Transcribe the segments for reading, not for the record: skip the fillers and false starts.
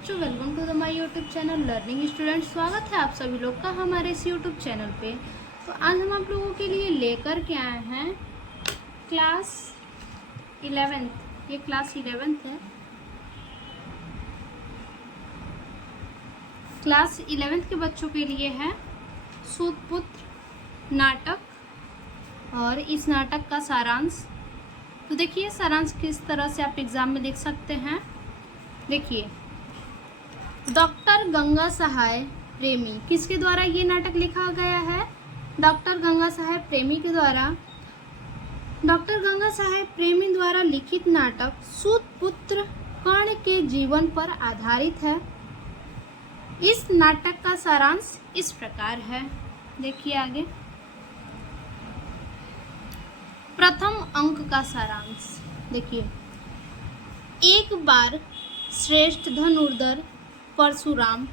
बच्चों, welcome to the my YouTube channel learning student. स्वागत है आप सभी लोग का हमारे इस यूट्यूब चैनल पे। तो आज हम आप लोगों के लिए लेकर के आए हैं क्लास 11th। ये क्लास 11th है। क्लास 11th के बच्चों के लिए है सूतपुत्र नाटक और इस नाटक का सारांश। तो देखिए सारांश किस तरह से आप एग्जाम में देख सकते हैं। देखिए, डॉक्टर गंगा सहाय प्रेमी किसके द्वारा ये नाटक लिखा गया है? डॉक्टर गंगा सहाय प्रेमी के द्वारा। डॉक्टर गंगा सहाय प्रेमी द्वारा लिखित नाटक सूतपुत्र कर्ण के जीवन पर आधारित है। इस नाटक का सारांश इस प्रकार है। देखिए आगे, प्रथम अंक का सारांश। देखिए, एक बार श्रेष्ठ धनुर्धर परशुराम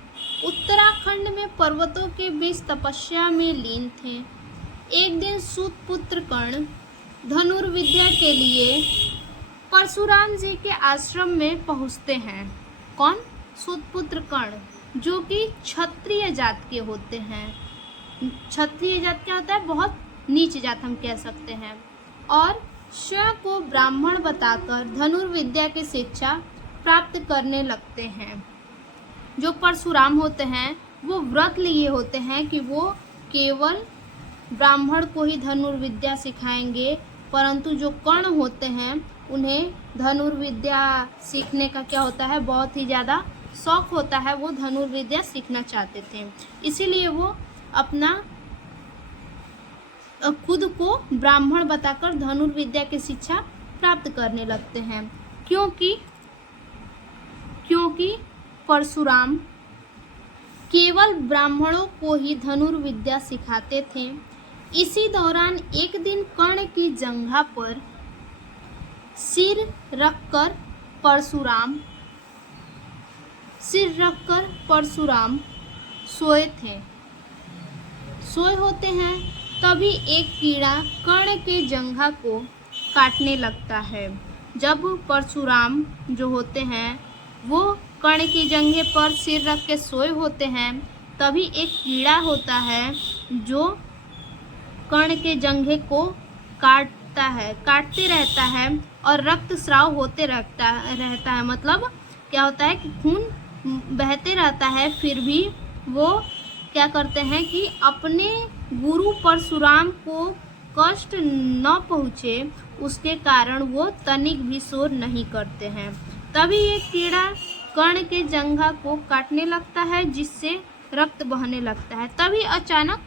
उत्तराखंड में पर्वतों के बीच तपस्या में लीन थे। एक दिन सूतपुत्र कर्ण धनुर्विद्या के लिए परशुराम जी के आश्रम में पहुंचते हैं। कौन? सूतपुत्र कर्ण, जो कि क्षत्रिय जात के होते हैं। क्षत्रिय जात क्या होता है? बहुत नीच जात हम कह सकते हैं। और स्वयं को ब्राह्मण बताकर धनुर्विद्या की शिक्षा प्राप्त करने लगते हैं। जो परशुराम होते हैं वो व्रत लिए होते हैं कि वो केवल ब्राह्मण को ही धनुर्विद्या सिखाएंगे, परंतु जो कर्ण होते हैं उन्हें धनुर्विद्या सीखने का क्या होता है? बहुत ही ज़्यादा शौक होता है। वो धनुर्विद्या सीखना चाहते थे, इसीलिए वो अपना खुद को ब्राह्मण बताकर धनुर्विद्या की शिक्षा प्राप्त करने लगते हैं। क्योंकि परशुराम केवल ब्राह्मणों को ही धनुर्विद्या सिखाते थे। इसी दौरान एक दिन कर्ण की जंघा पर सिर रखकर परशुराम सोए होते हैं। तभी एक कीड़ा कर्ण के जंघा को काटने लगता है। जब परशुराम जो होते हैं वो कर्ण की जंघे पर सिर रख के सोए होते हैं, तभी एक कीड़ा होता है जो कर्ण के जंघे को काटते रहता है और रक्तस्राव होते रहता है। मतलब क्या होता है कि खून बहते रहता है, फिर भी वो क्या करते हैं कि अपने गुरु परशुराम को कष्ट न पहुँचे, उसके कारण वो तनिक भी शोर नहीं करते हैं। तभी एक कीड़ा कर्ण के जंघा को काटने लगता है, जिससे रक्त बहने लगता है। तभी अचानक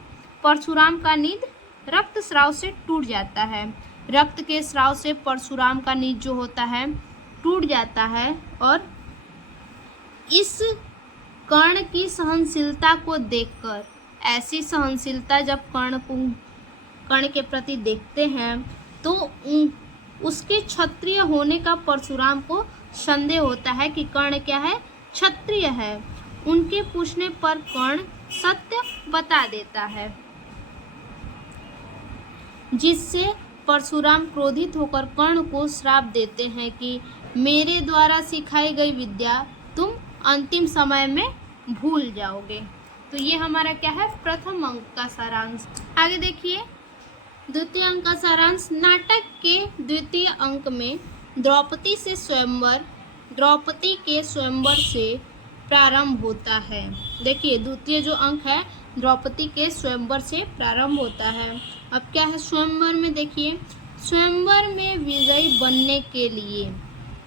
परशुराम का नीड रक्त स्राव से टूट जाता है। रक्त के स्राव से परशुराम का नीड जो होता है टूट जाता है। और इस कर्ण की सहनशीलता को देखकर, ऐसी सहनशीलता जब कर्ण के प्रति देखते हैं तो उसके क्षत्रिय होने का परशुराम को संदेह होता है कि कर्ण क्या है? क्षत्रिय है। उनके पूछने पर कर्ण सत्य बता देता है, जिससे परशुराम क्रोधित होकर कर्ण को श्राप देते हैं कि मेरे द्वारा सिखाई गई विद्या तुम अंतिम समय में भूल जाओगे। तो ये हमारा क्या है? प्रथम अंक का सारांश। आगे देखिए, द्वितीय अंक का सारांश। नाटक के द्वितीय अंक में द्रौपदी के स्वयंवर से प्रारंभ होता है। देखिए, द्वितीय जो अंक है द्रौपदी के स्वयंवर से प्रारंभ होता है। अब क्या है स्वयंवर में? देखिए, स्वयंवर में विजयी बनने के लिए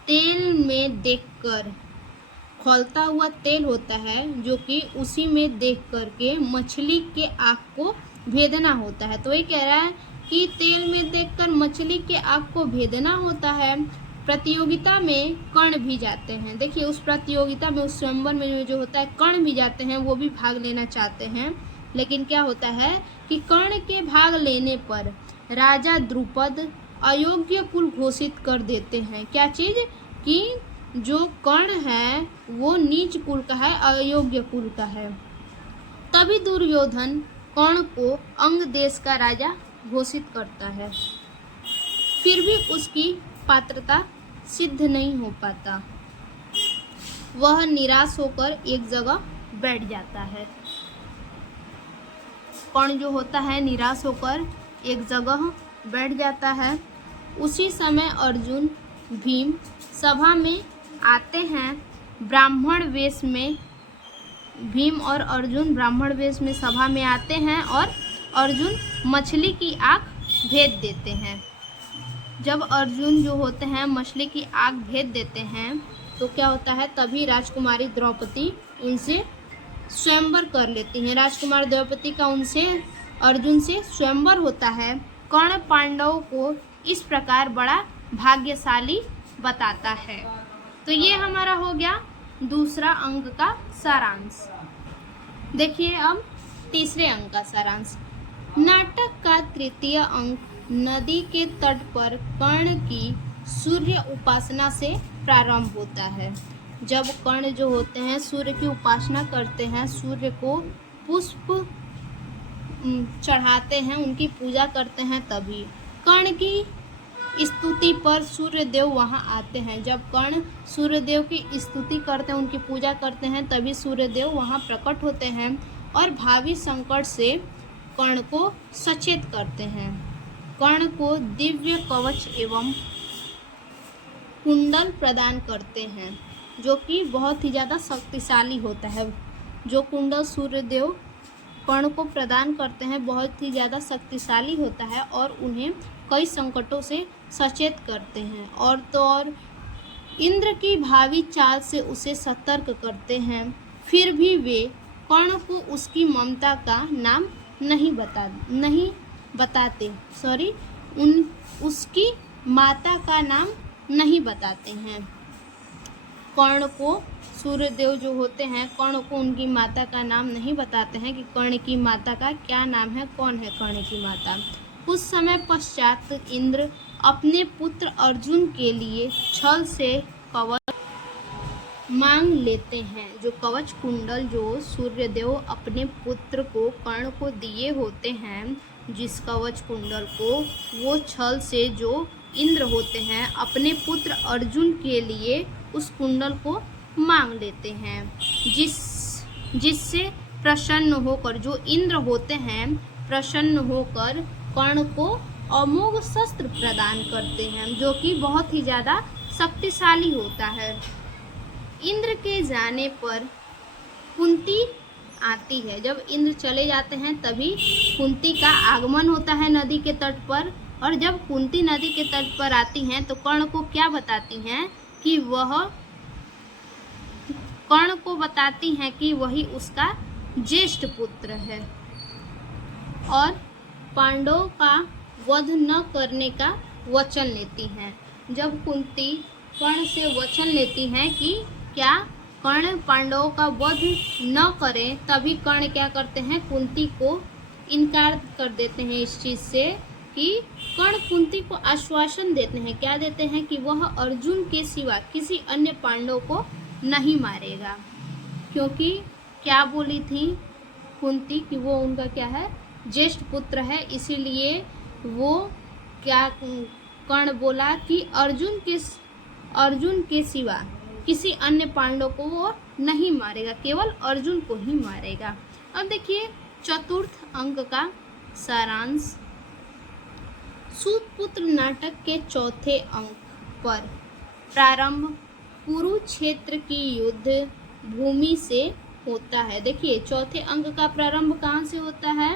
तेल में देखकर, खौलता हुआ तेल होता है जो कि उसी में देख करके मछली के आँख को भेदना होता है। तो ये कह रहा है कि तेल में देखकर मछली के आँख को भेदना होता है। प्रतियोगिता में कर्ण भी जाते हैं। देखिए, उस प्रतियोगिता में, उस स्वयंवर में जो होता है कर्ण भी जाते हैं, वो भी भाग लेना चाहते हैं। लेकिन क्या होता है कि कर्ण के भाग लेने पर राजा द्रुपद अयोग्य कुल घोषित कर देते हैं। क्या चीज़? कि जो कर्ण है वो नीच कुल का है, अयोग्य कुल का है। तभी दुर्योधन कर्ण को अंग देश का राजा घोषित करता है, फिर भी उसकी पात्रता सिद्ध नहीं हो पाता। वह निराश होकर एक जगह बैठ जाता है। कर्ण जो होता है निराश होकर एक जगह बैठ जाता है। उसी समय अर्जुन भीम सभा में आते हैं। ब्राह्मण वेश में भीम और अर्जुन ब्राह्मण वेश में सभा में आते हैं और अर्जुन मछली की आँख भेद देते हैं। जब अर्जुन जो होते हैं मछली की आँख भेद देते हैं तो क्या होता है, तभी राजकुमारी द्रौपदी उनसे स्वयंवर कर लेती हैं। राजकुमार द्रौपदी का उनसे अर्जुन से स्वयंवर होता है। कर्ण पांडवों को इस प्रकार बड़ा भाग्यशाली बताता है। तो ये हमारा हो गया दूसरा अंक का सारांश। देखिए अब तीसरे अंक का सारांश। नाटक का तृतीय अंक नदी के तट पर कर्ण की सूर्य उपासना से प्रारंभ होता है। जब कर्ण जो होते हैं सूर्य की उपासना करते हैं, सूर्य को पुष्प चढ़ाते हैं, उनकी पूजा करते हैं, तभी कर्ण की स्तुति पर सूर्यदेव वहां आते हैं। जब कर्ण सूर्यदेव की स्तुति करते हैं, उनकी पूजा करते हैं, तभी सूर्यदेव वहां प्रकट होते हैं और भावी संकट से कर्ण को सचेत करते हैं। कर्ण को दिव्य कवच एवं कुंडल प्रदान करते हैं जो कि बहुत ही ज़्यादा शक्तिशाली होता है। जो कुंडल सूर्यदेव कर्ण को प्रदान करते हैं बहुत ही ज़्यादा शक्तिशाली होता है और उन्हें कई संकटों से सचेत करते हैं। और तो और इंद्र की भावी चाल से उसे सतर्क करते हैं। फिर भी वे कर्ण को उसकी ममता का नाम नहीं बताते उसकी माता का नाम नहीं बताते हैं। कर्ण को सूर्यदेव जो होते हैं कर्ण को उनकी माता का नाम नहीं बताते हैं कि कर्ण की माता का क्या नाम है, कौन है कर्ण की माता। कुछ समय पश्चात इंद्र अपने पुत्र अर्जुन के लिए छल से कवच मांग लेते हैं। जो कवच कुंडल जो सूर्यदेव अपने पुत्र को कर्ण को दिए होते हैं, जिस कवच कुंडल को वो छल से जो इंद्र होते हैं अपने पुत्र अर्जुन के लिए उस कुंडल को मांग लेते हैं, जिससे प्रसन्न होकर जो इंद्र होते हैं प्रसन्न होकर कर्ण को अमोघ शस्त्र प्रदान करते हैं जो कि बहुत ही ज़्यादा शक्तिशाली होता है। इंद्र के जाने पर कुंती आती है। जब इंद्र चले जाते हैं तभी कुंती का आगमन होता है नदी के तट पर। और जब कुंती नदी के तट पर आती हैं तो कर्ण को क्या बताती हैं कि वही उसका ज्येष्ठ पुत्र है और पांडवों का वध न करने का वचन लेती हैं। जब कुंती कर्ण से वचन लेती हैं कि क्या कर्ण पांडवों का वध न करें, तभी कर्ण क्या करते हैं, कुंती को इनकार कर देते हैं इस चीज़ से कि कर्ण कुंती को आश्वासन देते हैं, क्या देते हैं कि वह अर्जुन के सिवा किसी अन्य पांडव को नहीं मारेगा। क्योंकि क्या बोली थी कुंती कि वो उनका क्या है, ज्येष्ठ पुत्र है, इसीलिए वो क्या कर्ण बोला कि अर्जुन के सिवा किसी अन्य पांडव को वो नहीं मारेगा, केवल अर्जुन को ही मारेगा। अब देखिए चतुर्थ अंक का सारांश। सूतपुत्र नाटक के चौथे अंक पर प्रारंभ कुरुक्षेत्र की युद्ध भूमि से होता है। देखिए चौथे अंक का प्रारंभ कहाँ से होता है,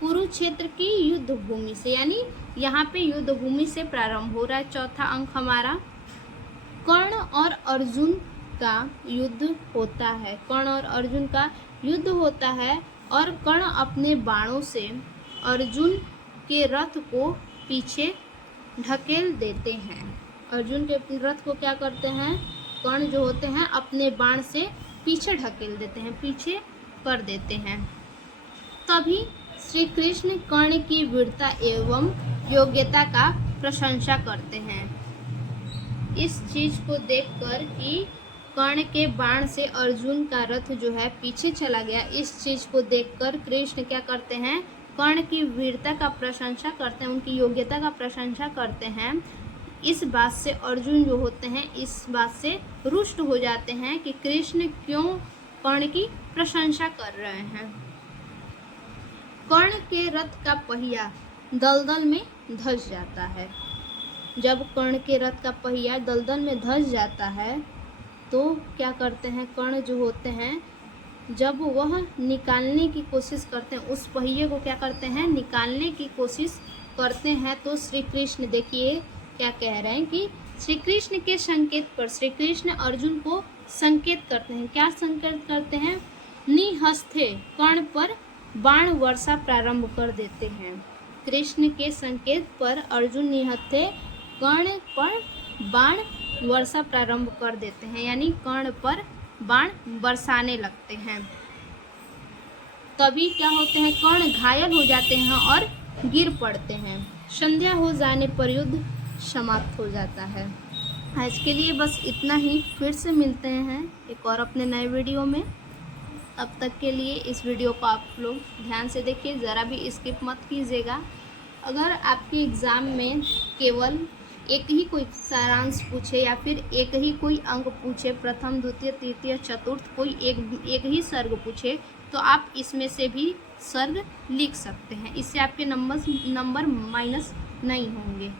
कुरुक्षेत्र की युद्ध भूमि से, यानी यहाँ पे युद्ध भूमि से प्रारंभ हो रहा है चौथा अंक हमारा। कर्ण और अर्जुन का युद्ध होता है, कर्ण और अर्जुन का युद्ध होता है और कर्ण अपने बाणों से अर्जुन के रथ को पीछे ढकेल देते हैं। अर्जुन के रथ को क्या करते हैं, कर्ण जो होते हैं अपने बाण से पीछे ढकेल देते हैं, पीछे कर देते हैं। तभी श्री कृष्ण कर्ण की वीरता एवं योग्यता का प्रशंसा करते हैं। इस चीज को देखकर कि कर्ण के बाण से अर्जुन का रथ जो है पीछे चला गया, इस चीज को देखकर कृष्ण क्या करते हैं, कर्ण की वीरता का प्रशंसा करते हैं, उनकी योग्यता का प्रशंसा करते हैं इस बात से अर्जुन जो होते हैं इस बात से रुष्ट हो जाते हैं कि कृष्ण क्यों कर्ण की प्रशंसा कर रहे हैं। कर्ण के रथ का पहिया दलदल में धंस जाता है। जब कर्ण के रथ का पहिया दलदल में धंस जाता है तो क्या करते हैं, कर्ण जो होते हैं जब वह निकालने की कोशिश करते हैं, उस पहिए को क्या करते हैं, निकालने की कोशिश करते हैं, तो श्री कृष्ण देखिए क्या कह रहे हैं कि श्री कृष्ण के संकेत पर श्री कृष्ण अर्जुन को संकेत करते हैं। क्या संकेत करते हैं, निहस्ते कर्ण पर बाण वर्षा प्रारंभ कर देते हैं। कृष्ण के संकेत पर अर्जुन निहत्थे कर्ण पर बाण वर्षा प्रारंभ कर देते हैं, यानी कर्ण पर बाण बरसाने लगते हैं। तभी क्या होते हैं, कर्ण घायल हो जाते हैं और गिर पड़ते हैं। संध्या हो जाने पर युद्ध समाप्त हो जाता है। आज के लिए बस इतना ही, फिर से मिलते हैं एक और अपने नए वीडियो में। तब तक के लिए इस वीडियो को आप लोग ध्यान से देखिए, ज़रा भी स्किप मत कीजिएगा। अगर आपके एग्ज़ाम में केवल एक ही कोई सारांश पूछे या फिर एक ही कोई अंक पूछे, प्रथम द्वितीय तृतीय चतुर्थ कोई एक ही सर्ग पूछे, तो आप इसमें से भी सर्ग लिख सकते हैं। इससे आपके नंबर माइनस नहीं होंगे।